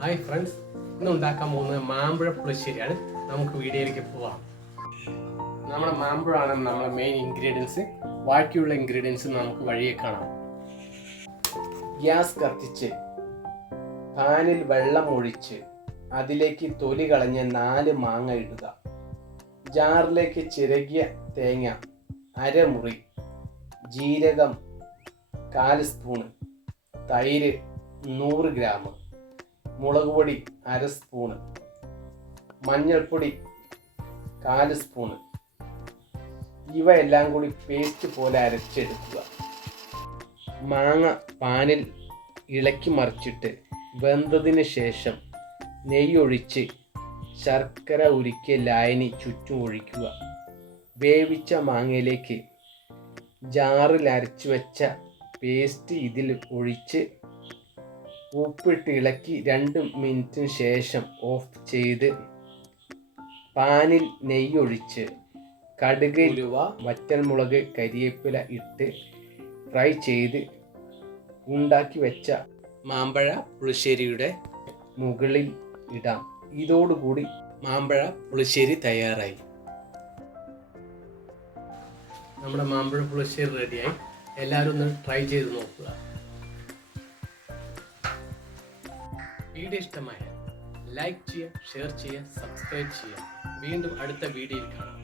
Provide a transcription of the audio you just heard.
Hi friends, ഇന്ന് ഉണ്ടാക്കാൻ പോകുന്നത് മാമ്പഴ പുളിശ്ശേരിയാണ്. നമുക്ക് വീഡിയോയിലേക്ക് പോവാം. നമ്മുടെ മാമ്പഴമാണ് നമ്മുടെ മെയിൻ ഇൻഗ്രീഡിയൻസ്. ബാക്കിയുള്ള ഇൻഗ്രീഡിയൻസ് നമുക്ക് വഴിയെ കാണാം. ഗ്യാസ് കത്തിച്ച് പാനിൽ വെള്ളം ഒഴിച്ച് അതിലേക്ക് തൊലി കളഞ്ഞ 4 മാങ്ങ ഇടുക. ജാറിലേക്ക് ചിരകിയ തേങ്ങ അരമുറി, ജീരകം 1/4 സ്പൂൺ, തൈര് 100 ഗ്രാം, മുളക് പൊടി 1/2 സ്പൂൺ, മഞ്ഞൾപ്പൊടി 1/4 സ്പൂൺ. ഇവ എല്ലാം കൂടി പേസ്റ്റ് പോലെ അരച്ചെടുക്കുക. മാങ്ങ പാനിൽ ഇളക്കി മറിച്ചിട്ട് വെന്തതിന് ശേഷം നെയ്യൊഴിച്ച് ശർക്കര ഉരുക്കിയ ലായനി ചുറ്റും ഒഴിക്കുക. വേവിച്ച മാങ്ങയിലേക്ക് ജാറിൽ അരച്ചു വെച്ച പേസ്റ്റ് ഇതിൽ ഒഴിച്ച് ഉപ്പിട്ട് ഇളക്കി 2 മിനിറ്റിന് ശേഷം ഓഫ് ചെയ്ത് പാനിൽ നെയ്യൊഴിച്ച് കടുക്, ഉലുവ, വറ്റൽമുളക്, കരിവേപ്പില ഇട്ട് ഫ്രൈ ചെയ്ത് ഉണ്ടാക്കി വെച്ച മാമ്പഴ പുളിശ്ശേരിയുടെ മുകളിൽ ഇടാം. ഇതോടുകൂടി മാമ്പഴ പുളിശ്ശേരി തയ്യാറായി. നമ്മുടെ മാമ്പഴ പുളിശ്ശേരി റെഡിയായി. എല്ലാവരും ഒന്ന് ട്രൈ ചെയ്ത് നോക്കുക. വീഡിയോ ഇഷ്ടമായ ലൈക്ക് ചെയ്യുക, ഷെയർ ചെയ്യുക, സബ്സ്ക്രൈബ് ചെയ്യുക. വീണ്ടും അടുത്ത വീഡിയോയിൽ കാണാം.